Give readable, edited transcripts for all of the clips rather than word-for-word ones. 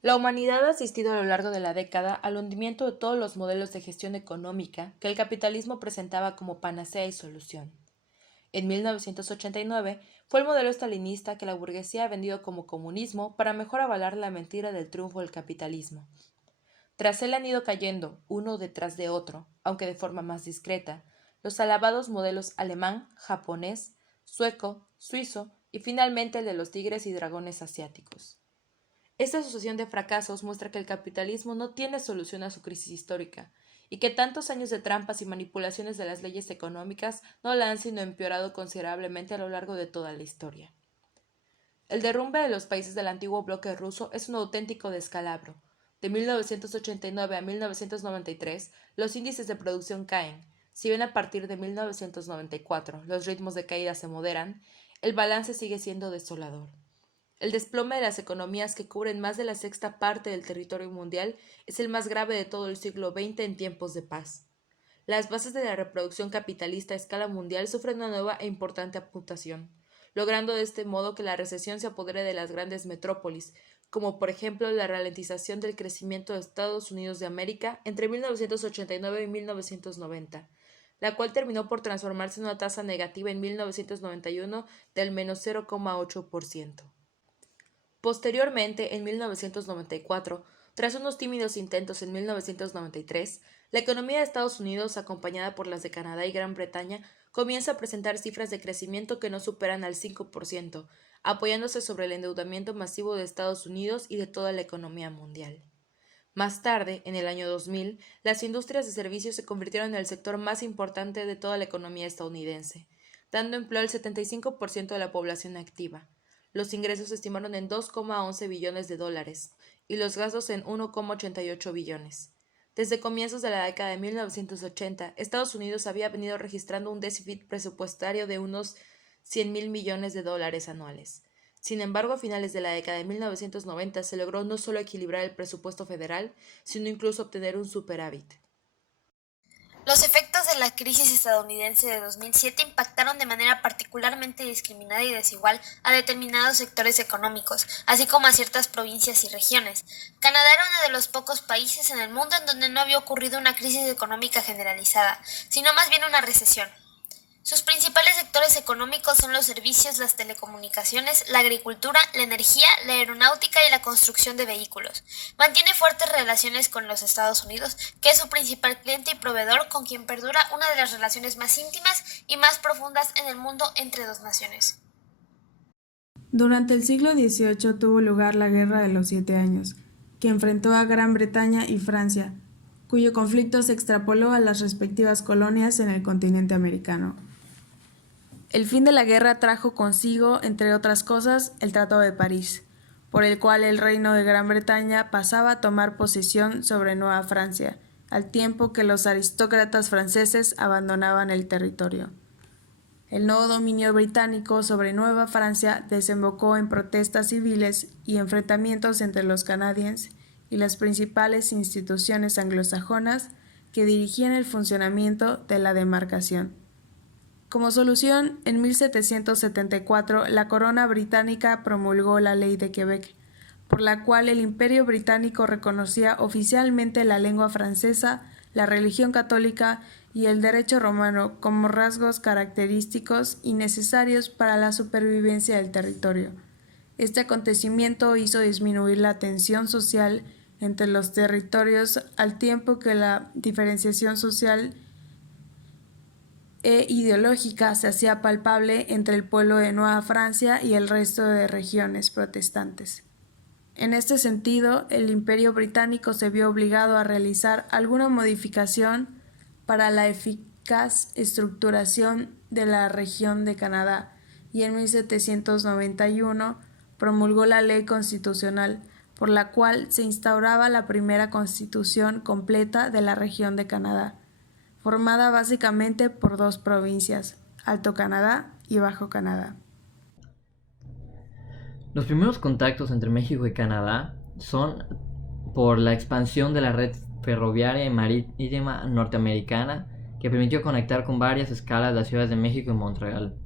La humanidad ha asistido a lo largo de la década al hundimiento de todos los modelos de gestión económica que el capitalismo presentaba como panacea y solución. En 1989 fue el modelo estalinista que la burguesía ha vendido como comunismo para mejor avalar la mentira del triunfo del capitalismo. Tras él han ido cayendo, uno detrás de otro, aunque de forma más discreta, los alabados modelos alemán, japonés, sueco, suizo y finalmente el de los tigres y dragones asiáticos. Esta sucesión de fracasos muestra que el capitalismo no tiene solución a su crisis histórica y que tantos años de trampas y manipulaciones de las leyes económicas no la han sino empeorado considerablemente a lo largo de toda la historia. El derrumbe de los países del antiguo bloque ruso es un auténtico descalabro. De 1989 a 1993, los índices de producción caen. Si bien a partir de 1994 los ritmos de caída se moderan, el balance sigue siendo desolador. El desplome de las economías que cubren más de la sexta parte del territorio mundial es el más grave de todo el siglo XX en tiempos de paz. Las bases de la reproducción capitalista a escala mundial sufren una nueva e importante amputación, logrando de este modo que la recesión se apodere de las grandes metrópolis, como por ejemplo la ralentización del crecimiento de Estados Unidos de América entre 1989 y 1990, la cual terminó por transformarse en una tasa negativa en 1991 del menos 0,8%. Posteriormente, en 1994, tras unos tímidos intentos en 1993, la economía de Estados Unidos, acompañada por las de Canadá y Gran Bretaña, comienza a presentar cifras de crecimiento que no superan al 5%, apoyándose sobre el endeudamiento masivo de Estados Unidos y de toda la economía mundial. Más tarde, en el año 2000, las industrias de servicios se convirtieron en el sector más importante de toda la economía estadounidense, dando empleo al 75% de la población activa. Los ingresos se estimaron en 2,11 billones de dólares y los gastos en 1,88 billones. Desde comienzos de la década de 1980, Estados Unidos había venido registrando un déficit presupuestario de unos 100.000 millones de dólares anuales. Sin embargo, a finales de la década de 1990 se logró no solo equilibrar el presupuesto federal, sino incluso obtener un superávit. Los efectos de la crisis estadounidense de 2007 impactaron de manera particularmente discriminada y desigual a determinados sectores económicos, así como a ciertas provincias y regiones. Canadá era uno de los pocos países en el mundo en donde no había ocurrido una crisis económica generalizada, sino más bien una recesión. Sus principales sectores económicos son los servicios, las telecomunicaciones, la agricultura, la energía, la aeronáutica y la construcción de vehículos. Mantiene fuertes relaciones con los Estados Unidos, que es su principal cliente y proveedor, con quien perdura una de las relaciones más íntimas y más profundas en el mundo entre dos naciones. Durante el siglo XVIII tuvo lugar la Guerra de los 7 Años, que enfrentó a Gran Bretaña y Francia, cuyo conflicto se extrapoló a las respectivas colonias en el continente americano. El fin de la guerra trajo consigo, entre otras cosas, el Tratado de París, por el cual el Reino de Gran Bretaña pasaba a tomar posesión sobre Nueva Francia, al tiempo que los aristócratas franceses abandonaban el territorio. El nuevo dominio británico sobre Nueva Francia desembocó en protestas civiles y enfrentamientos entre los canadienses y las principales instituciones anglosajonas que dirigían el funcionamiento de la demarcación. Como solución, en 1774 la corona británica promulgó la Ley de Quebec, por la cual el Imperio británico reconocía oficialmente la lengua francesa, la religión católica y el derecho romano como rasgos característicos y necesarios para la supervivencia del territorio. Este acontecimiento hizo disminuir la tensión social entre los territorios al tiempo que la diferenciación social e ideológica se hacía palpable entre el pueblo de Nueva Francia y el resto de regiones protestantes. En este sentido, el Imperio británico se vio obligado a realizar alguna modificación para la eficaz estructuración de la región de Canadá y en 1791 promulgó la Ley Constitucional, por la cual se instauraba la primera constitución completa de la región de Canadá, formada básicamente por dos provincias, Alto Canadá y Bajo Canadá. Los primeros contactos entre México y Canadá son por la expansión de la red ferroviaria y marítima norteamericana, que permitió conectar con varias escalas las ciudades de México y Montreal.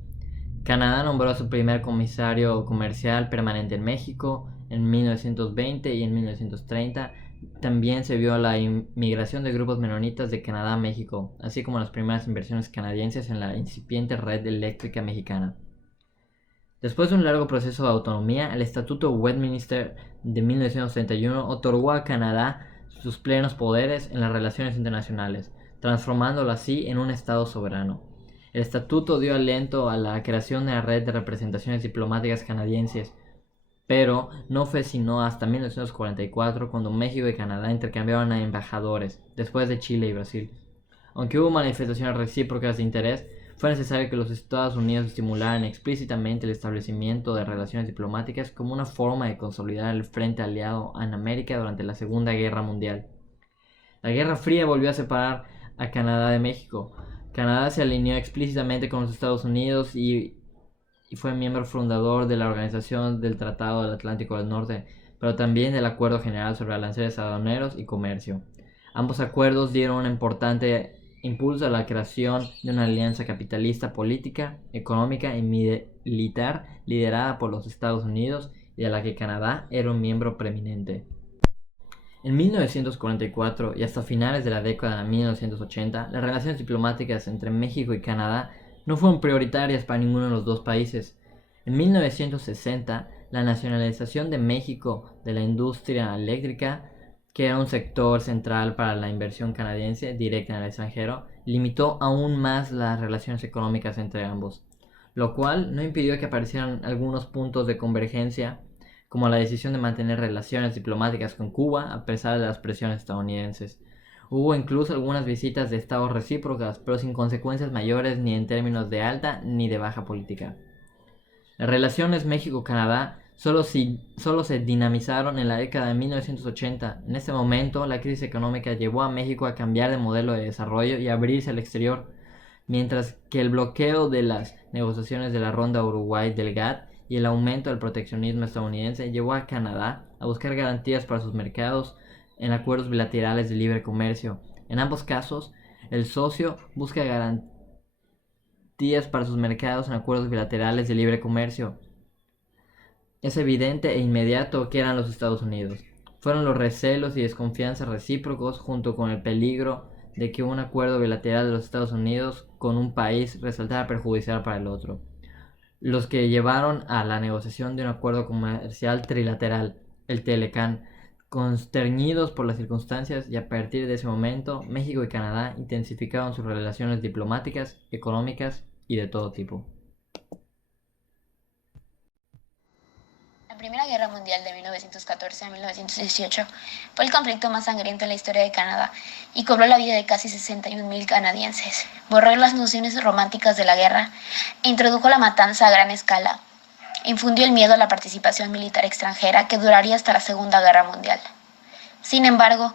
Canadá nombró a su primer comisario comercial permanente en México en 1920 y en 1930. También se vio la inmigración de grupos menonitas de Canadá a México, así como las primeras inversiones canadienses en la incipiente red eléctrica mexicana. Después de un largo proceso de autonomía, el Estatuto Westminster de 1931 otorgó a Canadá sus plenos poderes en las relaciones internacionales, transformándolo así en un Estado soberano. El Estatuto dio aliento a la creación de la red de representaciones diplomáticas canadienses, pero no fue sino hasta 1944 cuando México y Canadá intercambiaron a embajadores, después de Chile y Brasil. Aunque hubo manifestaciones recíprocas de interés, fue necesario que los Estados Unidos estimularan explícitamente el establecimiento de relaciones diplomáticas como una forma de consolidar el frente aliado en América durante la Segunda Guerra Mundial. La Guerra Fría volvió a separar a Canadá de México. Canadá se alineó explícitamente con los Estados Unidos y fue miembro fundador de la Organización del Tratado del Atlántico del Norte, pero también del Acuerdo General sobre Aranceles Aduaneros y Comercio. Ambos acuerdos dieron un importante impulso a la creación de una alianza capitalista política, económica y militar liderada por los Estados Unidos y de la que Canadá era un miembro preeminente. En 1944 y hasta finales de la década de 1980, las relaciones diplomáticas entre México y Canadá no fueron prioritarias para ninguno de los dos países. En 1960, la nacionalización de México de la industria eléctrica, que era un sector central para la inversión canadiense directa en el extranjero, limitó aún más las relaciones económicas entre ambos, lo cual no impidió que aparecieran algunos puntos de convergencia, como la decisión de mantener relaciones diplomáticas con Cuba a pesar de las presiones estadounidenses. Hubo incluso algunas visitas de estados recíprocas, pero sin consecuencias mayores ni en términos de alta ni de baja política. Las relaciones México-Canadá solo se dinamizaron en la década de 1980. En este momento, la crisis económica llevó a México a cambiar de modelo de desarrollo y abrirse al exterior, mientras que el bloqueo de las negociaciones de la Ronda Uruguay del GATT y el aumento del proteccionismo estadounidense llevó a Canadá a buscar garantías para sus mercados en acuerdos bilaterales de libre comercio. En ambos casos, el socio busca garantías para sus mercados en acuerdos bilaterales de libre comercio. Es evidente e inmediato que eran los Estados Unidos. Fueron los recelos y desconfianzas recíprocos, junto con el peligro de que un acuerdo bilateral de los Estados Unidos con un país resultara perjudicial para el otro, los que llevaron a la negociación de un acuerdo comercial trilateral, el TLCAN. Consternidos por las circunstancias, y a partir de ese momento, México y Canadá intensificaron sus relaciones diplomáticas, económicas y de todo tipo. La Primera Guerra Mundial de 1914 a 1918 fue el conflicto más sangriento en la historia de Canadá y cobró la vida de casi 61,000 canadienses. Borró las nociones románticas de la guerra e introdujo la matanza a gran escala. Infundió el miedo a la participación militar extranjera que duraría hasta la Segunda Guerra Mundial. Sin embargo,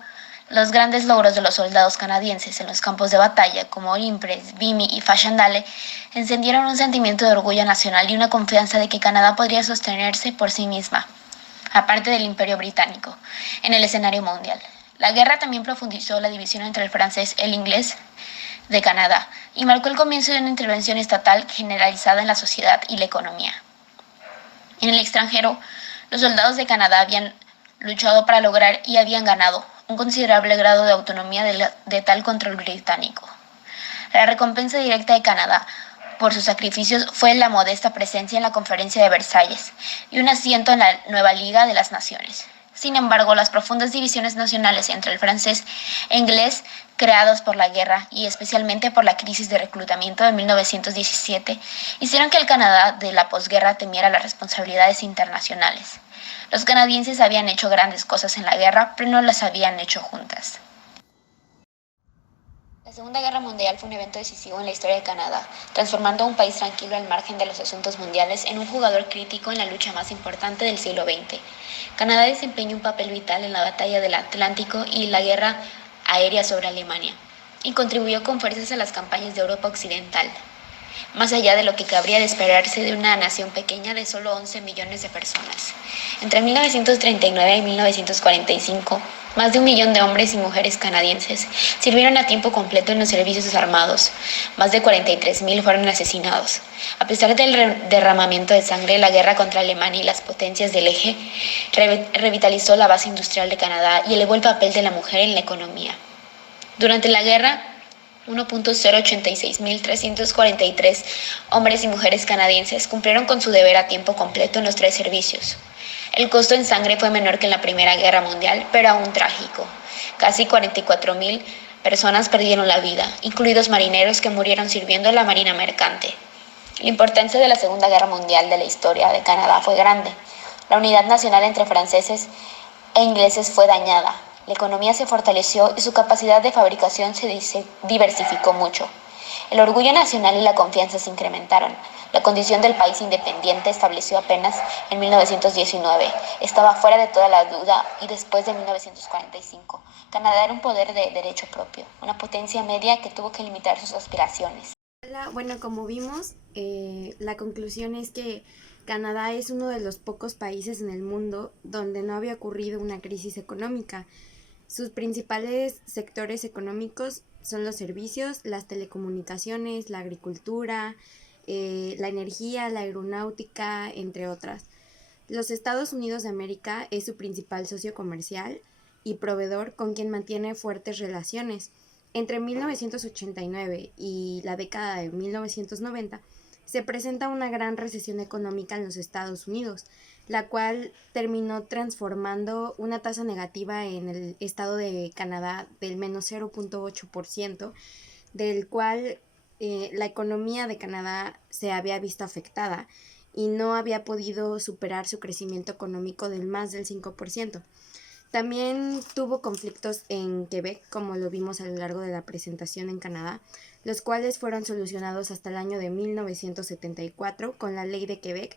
los grandes logros de los soldados canadienses en los campos de batalla, como Ypres, Vimy y Passchendaele, encendieron un sentimiento de orgullo nacional y una confianza de que Canadá podría sostenerse por sí misma, aparte del Imperio Británico, en el escenario mundial. La guerra también profundizó la división entre el francés y el inglés de Canadá y marcó el comienzo de una intervención estatal generalizada en la sociedad y la economía. En el extranjero, los soldados de Canadá habían luchado para lograr y habían ganado un considerable grado de autonomía de tal control británico. La recompensa directa de Canadá por sus sacrificios fue la modesta presencia en la Conferencia de Versalles y un asiento en la nueva Liga de las Naciones. Sin embargo, las profundas divisiones nacionales entre el francés e inglés creadas por la guerra y especialmente por la crisis de reclutamiento de 1917 hicieron que el Canadá de la posguerra temiera las responsabilidades internacionales. Los canadienses habían hecho grandes cosas en la guerra, pero no las habían hecho juntas. La Segunda Guerra Mundial fue un evento decisivo en la historia de Canadá, transformando a un país tranquilo al margen de los asuntos mundiales en un jugador crítico en la lucha más importante del siglo XX. Canadá desempeñó un papel vital en la batalla del Atlántico y la guerra aérea sobre Alemania, y contribuyó con fuerzas a las campañas de Europa Occidental, más allá de lo que cabría de esperarse de una nación pequeña de solo 11 millones de personas. Entre 1939 y 1945, Más de 1 millón de hombres y mujeres canadienses sirvieron a tiempo completo en los servicios armados. Más de 43,000 fueron asesinados. A pesar del derramamiento de sangre, la guerra contra Alemania y las potencias del eje revitalizó la base industrial de Canadá y elevó el papel de la mujer en la economía. Durante la guerra, 1,086,343 hombres y mujeres canadienses cumplieron con su deber a tiempo completo en los 3 servicios. El costo en sangre fue menor que en la Primera Guerra Mundial, pero aún trágico. Casi 44,000 personas perdieron la vida, incluidos marineros que murieron sirviendo en la marina mercante. La importancia de la Segunda Guerra Mundial de la historia de Canadá fue grande. La unidad nacional entre franceses e ingleses fue dañada. La economía se fortaleció y su capacidad de fabricación se diversificó mucho. El orgullo nacional y la confianza se incrementaron. La condición del país independiente estableció apenas en 1919. Estaba fuera de toda la duda y después de 1945. Canadá era un poder de derecho propio, una potencia media que tuvo que limitar sus aspiraciones. Bueno, como vimos, la conclusión es que Canadá es uno de los pocos países en el mundo donde no había ocurrido una crisis económica. Sus principales sectores económicos son los servicios, las telecomunicaciones, la agricultura, la energía, la aeronáutica, entre otras. Los Estados Unidos de América es su principal socio comercial y proveedor con quien mantiene fuertes relaciones. Entre 1989 y la década de 1990 se presenta una gran recesión económica en los Estados Unidos, la cual terminó transformando una tasa negativa en el estado de Canadá del menos 0,8%, del cual la economía de Canadá se había visto afectada y no había podido superar su crecimiento económico del más del 5%. También tuvo conflictos en Quebec, como lo vimos a lo largo de la presentación en Canadá, los cuales fueron solucionados hasta el año de 1974 con la Ley de Quebec.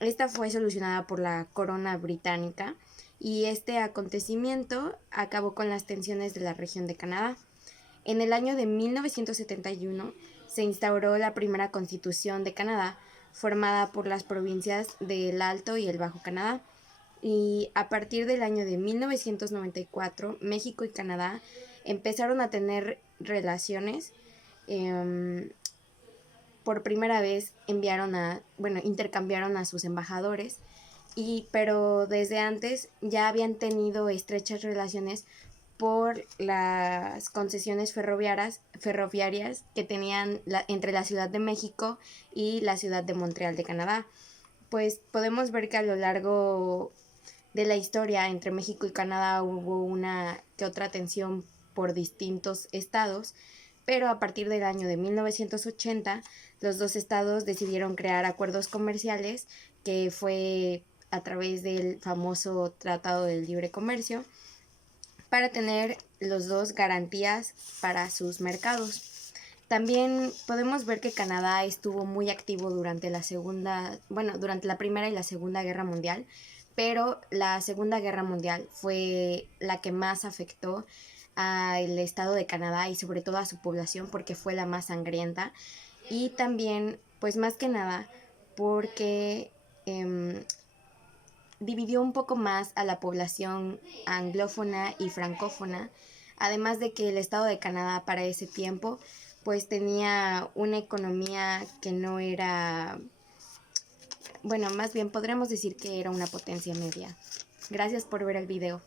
Esta fue solucionada por la corona británica y este acontecimiento acabó con las tensiones de la región de Canadá. En el año de 1971 se instauró la primera constitución de Canadá, formada por las provincias del Alto y el Bajo Canadá. Y a partir del año de 1994, México y Canadá empezaron a tener relaciones. Por primera vez intercambiaron a sus embajadores, pero desde antes ya habían tenido estrechas relaciones por las concesiones ferroviarias que tenían entre la Ciudad de México y la Ciudad de Montreal de Canadá. Pues podemos ver que a lo largo de la historia entre México y Canadá hubo una que otra tensión por distintos estados, pero a partir del año de 1980 los dos estados decidieron crear acuerdos comerciales, que fue a través del famoso Tratado del Libre Comercio, para tener los dos garantías para sus mercados. También podemos ver que Canadá estuvo muy activo durante la Primera y la Segunda Guerra Mundial, pero la Segunda Guerra Mundial fue la que más afectó al estado de Canadá y sobre todo a su población, porque fue la más sangrienta, y también, pues más que nada, porque dividió un poco más a la población anglófona y francófona, además de que el estado de Canadá para ese tiempo pues tenía una economía que no era, más bien podremos decir que era una potencia media. Gracias por ver el video.